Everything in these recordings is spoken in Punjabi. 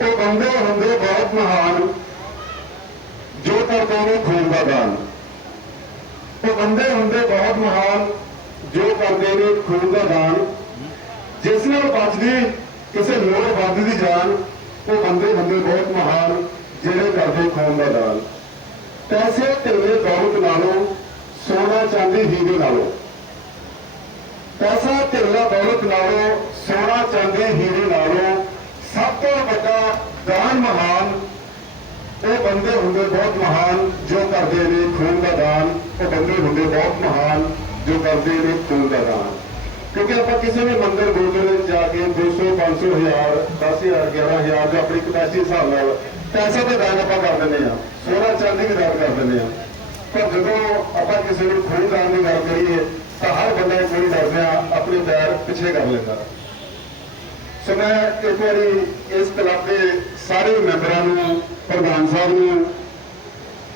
ਉਹ ਬੰਦੇ ਹੁੰਦੇ ਬਹੁਤ ਮਹਾਨ ਜੋ ਕਰਦੇ ਨੇ ਖੂਨ ਦਾ ਦਾਨ। ਉਹ ਬੰਦੇ ਹੁੰਦੇ ਬਹੁਤ ਮਹਾਨ ਜੋ ਕਰਦੇ ਨੇ ਖੂਨ ਦਾ ਦਾਨ। ਜਿਸ ਨਾਲ ਬਚਦੀ ਕਿਸੇ ਲੋੜਵੰਦ ਦੀ ਜਾਨ, ਉਹ ਬੰਦੇ ਹੁੰਦੇ ਬਹੁਤ ਮਹਾਨ ਜਿਹੜੇ ਕਰਦੇ ਖੂਨ ਦਾ ਦਾਨ। ਪੈਸੇ ਢੇਲੇ ਦੌਲਤ ਨਾਲੋਂ, ਸੋਨਾ ਚਾਂਦੀ ਹੀਰੇ ਨਾਲੋਂ। ਪੈਸਾ ਢੇਲਾ ਦੌਲਤ ਨਾਲੋਂ, ਸੋਨਾ ਚਾਂਦੀ ਹੀਰੇ ਨਾਲੋਂ ਮਹਾਨ। ਉਹ ਬੰਦੇ ਹੁੰਦੇ ਬਹੁਤ ਮਹਾਨ, ਜੋ ਕਰਦੇ ਨੇ ਖੂਨ ਦਾ ਦਾਨ। ਉਹ ਬੰਦੇ ਹੁੰਦੇ ਬਹੁਤ ਮਹਾਨ, ਜੋ ਕਰਦੇ ਨੇ ਖੂਨ ਦਾ ਦਾਨ। ਕਿਉਂਕਿ ਆਪਾਂ ਕਿਸੇ ਵੀ ਮੰਦਿਰ ਗੁਰਦੁਆਰੇ ਵਿੱਚ ਜਾ ਕੇ 200 500 ਹਜ਼ਾਰ 10000 11000 ਜਾਂ ਆਪਣੀ ਕਪੈਸਿਟੀ ਹਿਸਾਬ ਨਾਲ ਪੈਸਾ ਤੇ ਦਾਨ ਆਪਾਂ ਕਰ ਦਿੰਦੇ ਆ ਸੋਨਾ ਚਾਂਦੀ ਵੀ ਦਾਨ ਕਰ ਦਿੰਦੇ ਆ ਪਰ ਜਦੋਂ ਆਪਾਂ ਕਿਸੇ ਨੂੰ ਖੂਨ ਦਾਨ ਦੀ ਗੱਲ ਕਰੀਏ, ਤਾਂ ਹਰ ਬੰਦਾ ਇੱਕ ਵਾਰੀ ਡਰਦਿਆਂ, ਆਪਣੇ ਪੈਰ ਪਿੱਛੇ ਕਰ ਲੈਂਦਾ। ਸੋ ਮੈਂ ਇੱਕ ਵਾਰੀ ਇਸ ਕਲੱਬ ਦੇ ਸਾਰੇ ਮੈਂਬਰਾਂ ਨੂੰ, ਪ੍ਰਧਾਨ ਸਾਹਿਬ ਨੂੰ,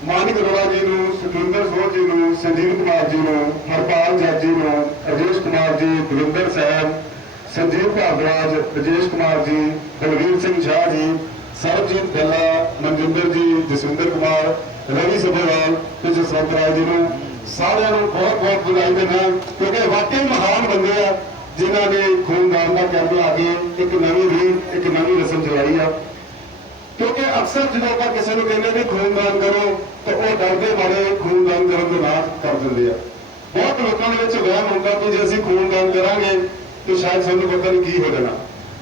ਮਾਨਿਕ ਅਰੋੜਾ ਜੀ ਨੂੰ, ਸੁਖਿੰਦਰ ਸੋਹ ਜੀ ਨੂੰ, ਸੰਜੀਵ ਕੁਮਾਰ ਜੀ ਨੂੰ, ਹਰਪਾਲ ਜੱਜ ਜੀ ਨੂੰ ਅਜੇਸ਼ ਕੁਮਾਰ ਜੀ, ਦਵਿੰਦਰ ਸਾਹਿਬ, ਸੰਜੀਵ ਭਾਰਦਵਾਜ ਰਜੇਸ਼ ਕੁਮਾਰ ਜੀ, ਬਲਵੀਰ ਸਿੰਘ ਸ਼ਾਹ ਜੀ, ਸਰਬਜੀਤ ਭੱਲਾ, ਮਨਜਿੰਦਰ ਜੀ, ਜਸਵਿੰਦਰ ਕੁਮਾਰ, ਰਵੀ ਸਭੇਵਾਲ ਤੇ ਜਸਵੰਤ ਰਾਏ ਜੀ ਨੂੰ ਸਾਰਿਆਂ ਨੂੰ ਬਹੁਤ ਬਹੁਤ ਵਧਾਈ ਦਿੰਦਾ ਕਿਉਂਕਿ ਵਾਕਈ ਮਹਾਨ ਬੰਦੇ ਆ, ਜਿਨ੍ਹਾਂ ਨੇ ਖੂਨਦਾਨ ਦਾ ਕੈਂਪ ਲਾ ਕੇ ਇੱਕ ਨਵੀਂ ਰੀਤ ਇੱਕ ਨਵੀਂ ਰਸਮ ਚਲਾਈ ਆ। ਕਿਉਂਕਿ ਅਕਸਰ ਜਦੋਂ ਆਪਾਂ ਕਿਸੇ ਨੂੰ ਕਹਿੰਦੇ ਵੀ ਖੂਨਦਾਨ ਕਰੋ, ਤਾਂ ਉਹ ਡਰਦੇ ਮਾਰੇ ਖੂਨਦਾਨ ਕਰਨ ਤੋਂ ਨਾ ਕਰ ਦਿੰਦੇ ਆ। ਬਹੁਤ ਲੋਕਾਂ ਦੇ ਵਿੱਚ ਵਹਿਮ ਹੁੰਦਾ ਕਿ ਜੇ ਅਸੀਂ ਖੂਨਦਾਨ ਕਰਾਂਗੇ, ਤਾਂ ਸ਼ਾਇਦ ਸਾਨੂੰ ਪਤਾ ਨਹੀਂ ਕੀ ਹੋ ਜਾਣਾ।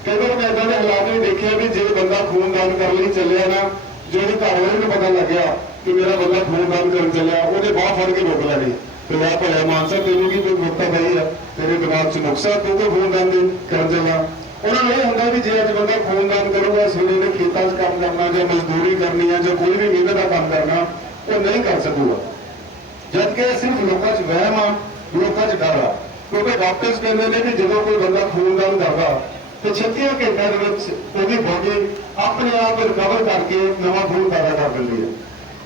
ਕਈ ਵਾਰ ਮੈਂ ਇਦਾਂ ਦੇ ਹਾਲਾਤ ਵੀ ਦੇਖਿਆ ਵੀ ਜੇ ਬੰਦਾ ਖੂਨਦਾਨ ਕਰਨ ਲਈ ਚੱਲਿਆ ਨਾ, ਜਿਹੜੀ ਘਰ ਵਾਲੇ ਨੂੰ ਪਤਾ ਲੱਗਿਆ ਕਿ ਮੇਰਾ ਬੰਦਾ ਖੂਨਦਾਨ ਕਰਨ ਚੱਲਿਆ, ਉਹਦੇ ਬਾਹ ਫੜ ਕੇ ਰੋਕ ਲੈਣੀ ਤੇ ਮੈਂ ਭਲਿਆ ਮਾਨਸਾ ਤੈਨੂੰ ਕੀ ਕੋਈ ਮੁਕਤਾ ਪਈ ਆ? ਤੇਰੇ ਦਿਮਾਗ 'ਚ ਨੁਕਸਾ ਤੂੰ ਕੋਈ ਖੂਨਦਾਨ ਕਰਨ ਚੱਲਾ। ਉਹਨਾਂ ਨੂੰ ਇਹ ਹੁੰਦਾ ਵੀ ਜੇ ਅੱਜ ਬੰਦਾ ਖੂਨਦਾਨ ਕਰੂਗਾ ਸਵੇਰੇ ਦੇ ਖੇਤਾਂ 'ਚ ਕੰਮ ਕਰਨਾ, ਜਾਂ ਮਜ਼ਦੂਰੀ ਕਰਨੀ ਆ, ਜਾਂ ਕੋਈ ਵੀ ਮਿਹਨਤ ਦਾ ਕੰਮ ਕਰਨਾ, ਉਹ ਨਹੀਂ ਕਰ ਸਕੂਗਾ। ਜਦ ਕਿ ਸਿਰਫ ਲੋਕਾਂ 'ਚ ਵਹਿਮ ਆ, ਲੋਕਾਂ 'ਚ ਡਰ ਆ। ਕਿਉਂਕਿ ਡਾਕਟਰਸ ਕਹਿੰਦੇ ਨੇ ਕਿ ਜਦੋਂ ਕੋਈ ਬੰਦਾ ਖੂਨਦਾਨ ਕਰਦਾ, ਤੇ 36 ਘੰਟਿਆਂ ਦੇ ਵਿੱਚ ਉਹਦੀ ਬੋਡੀ ਆਪਣੇ ਆਪ ਰਿਕਵਰ ਕਰਕੇ ਨਵਾਂ ਖੂਨ ਪੈਦਾ ਕਰ ਦਿੰਦੀ ਹੈ।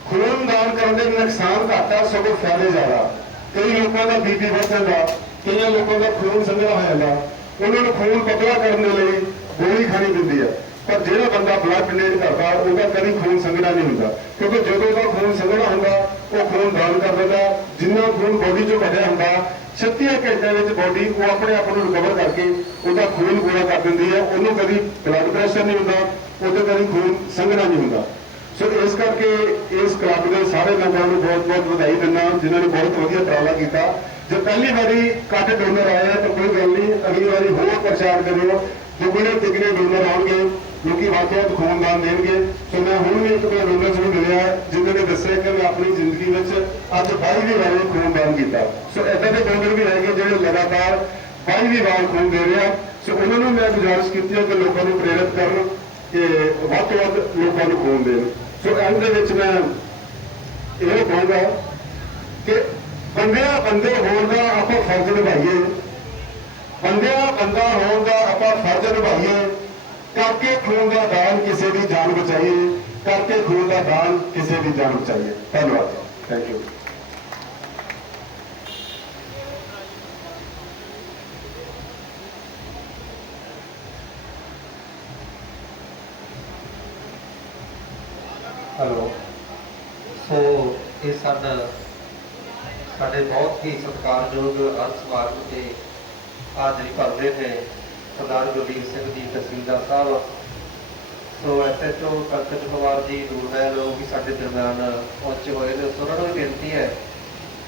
ਖੂਨਦਾਨ ਕਰਨ ਦੇ ਨੁਕਸਾਨ ਘੱਟ ਆ, ਸਗੋਂ ਫਾਇਦੇ ਜ਼ਿਆਦਾ ਕਈ ਲੋਕਾਂ ਦਾ ਬੀਪੀ ਵੱਧ ਜਾਂਦਾ, ਕਈਆਂ ਲੋਕਾਂ ਦਾ ਖੂਨ ਸੰਘਣਾ ਹੋ ਜਾਂਦਾ। ਉਹਨਾਂ ਨੂੰ ਖੂਨ ਪਤਲਾ ਕਰਨ ਦੇ ਲਈ ਗੋਲੀ ਖਾਣੀ ਪੈਂਦੀ ਆ। ਪਰ ਜਿਹੜਾ ਬੰਦਾ ਬਲੱਡ ਡੋਨੇਟ ਕਰਦਾ, ਉਹਦਾ ਕਦੀ ਖੂਨ ਸੰਘਣਾ ਨਹੀਂ ਹੁੰਦਾ। ਕਿਉਂਕਿ ਜਦੋਂ ਉਹਦਾ ਖੂਨ ਸੰਘਣਾ ਹੁੰਦਾ, ਉਹ ਖੂਨ ਦਾਨ ਕਰ ਦਿੰਦਾ। ਜਿੰਨਾ ਖੂਨ ਬੋਡੀ ਚੋਂ ਕੱਢਿਆ ਹੁੰਦਾ 36 ਘੰਟਿਆਂ ਵਿੱਚ ਬੋਡੀ ਉਹ ਆਪਣੇ ਆਪ ਨੂੰ ਰਿਕਵਰ ਕਰਕੇ ਉਹਦਾ ਖੂਨ ਪੂਰਾ ਕਰ ਦਿੰਦੀ ਹੈ ਉਹਨੂੰ ਕਦੀ ਬਲੱਡ ਪ੍ਰੈਸ਼ਰ ਨਹੀਂ ਹੁੰਦਾ, ਉਹਦੇ ਕਦੀ ਖੂਨ ਸੰਘਣਾ ਨਹੀਂ ਹੁੰਦਾ। ਸੋ ਇਸ ਕਰਕੇ ਇਸ ਸਾਰੇ ਮੈਂਬਰਾਂ ਨੂੰ ਬਹੁਤ ਬਹੁਤ ਵਧਾਈ ਦਿੰਦਾ, ਜਿਨ੍ਹਾਂ ਨੇ ਬਹੁਤ ਵਧੀਆ ਉਪਰਾਲਾ ਕੀਤਾ। ਜੇ ਪਹਿਲੀ ਵਾਰੀ ਘੱਟ ਡੋਨਰ ਆਏ ਆ ਤਾਂ ਕੋਈ ਗੱਲ ਨਹੀਂ, ਅਗਲੀ ਵਾਰੀ ਹੋਰ ਪ੍ਰਚਾਰ ਕਰਿਓ। ਦੁੱਗਣੇ ਤਿੱਗਣੇ ਡੋਨਰ ਆਉਣਗੇ, ਲੋਕੀ ਵਾਕਿਆ ਖੂਨਦਾਨ ਦੇਣਗੇ। ਸੋ ਮੈਂ ਹੁਣ ਵੀ ਇੱਕ ਦੋ ਡੋਨਰਸ ਨੂੰ ਮਿਲਿਆ, ਜਿਨ੍ਹਾਂ ਨੇ ਦੱਸਿਆ ਕਿ ਮੈਂ ਆਪਣੀ ਜ਼ਿੰਦਗੀ ਵਿੱਚ ਅੱਜ 22ਵੀਂ ਵਾਰੀ ਖੂਨਦਾਨ ਕੀਤਾ। ਸੋ ਏਦਾਂ ਦੇ ਡੋਨਰ ਵੀ ਹੈਗੇ ਜਿਹੜੇ ਲਗਾਤਾਰ 22ਵੀਂ ਵਾਰ ਖੂਨ ਦੇ ਰਹੇ ਆ। ਸੋ ਉਹਨਾਂ ਨੂੰ ਮੈਂ ਗੁਜ਼ਾਰਿਸ਼ ਕੀਤੀ ਹੈ ਕਿ ਲੋਕਾਂ ਨੂੰ ਪ੍ਰੇਰਿਤ ਕਰਨ, ਕਿ ਵੱਧ ਤੋਂ ਵੱਧ ਲੋਕਾਂ ਨੂੰ ਖੂਨ ਦੇਣ। ਸੋ ਐਂਡ ਦੇ ਵਿੱਚ ਮੈਂ ਇਹ ਕਹਾਂਗਾ ਕਿ ਬੰਦਿਆਂ ਬੰਦੇ ਹੋਣ ਦਾ ਆਪਾਂ ਫਰਜ਼ ਨਿਭਾਈਏ। ਬੰਦਿਆਂ ਬੰਦਾ ਹੋਣ ਦਾ ਆਪਾਂ ਫਰਜ਼ ਨਿਭਾਈਏ। ਕਰਕੇ ਖੂਨ ਦਾ ਦਾਨ ਕਿਸੇ ਦੀ ਜਾਨ ਬਚਾਈਏ। ਕਰਕੇ ਖੂਨ ਦਾ ਦਾਨ ਕਿਸੇ ਦੀ ਜਾਨ ਬਚਾਈਏ। ਧੰਨਵਾਦ। ਥੈਂਕ ਯੂ ਹੈਲੋ ਸੋ ਇਹ ਸਾਡਾ ਸਾਡੇ ਬਹੁਤ ਹੀ ਸਤਿਕਾਰਯੋਗ ਅਰਥ ਸਮਾਗਮ ਤੇ ਹਾਜ਼ਰੀ ਭਰਦੇ ਨੇ ਸਰਦਾਰ ਗੁਰਦੀਪ ਸਿੰਘ ਜੀ ਤਹਿਸੀਲਦਾਰ ਸਾਹਿਬ। ਸੋ ਐਸਐਚਓ ਪੰਕਜ ਕੁਮਾਰ ਜੀ ਨੂਰਮਹਿਲ ਉਹ ਵੀ ਸਾਡੇ ਦਰਮਿਆਨ ਪਹੁੰਚੇ ਹੋਏ ਨੇ। ਸੋ ਉਹਨਾਂ ਨੂੰ ਬੇਨਤੀ ਹੈ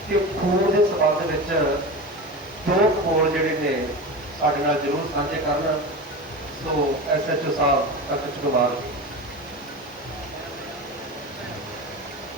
ਕਿ ਖੂਨ ਦੇ ਸਬੰਧ ਵਿੱਚ ਦੋ ਖੋਲ ਜਿਹੜੇ ਨੇ ਸਾਡੇ ਨਾਲ ਜ਼ਰੂਰ ਸਾਂਝੇ ਕਰਨ। ਸੋ ਐਸਐਚਓ ਸਾਹਿਬ ਪੰਕਜ ਕੁਮਾਰ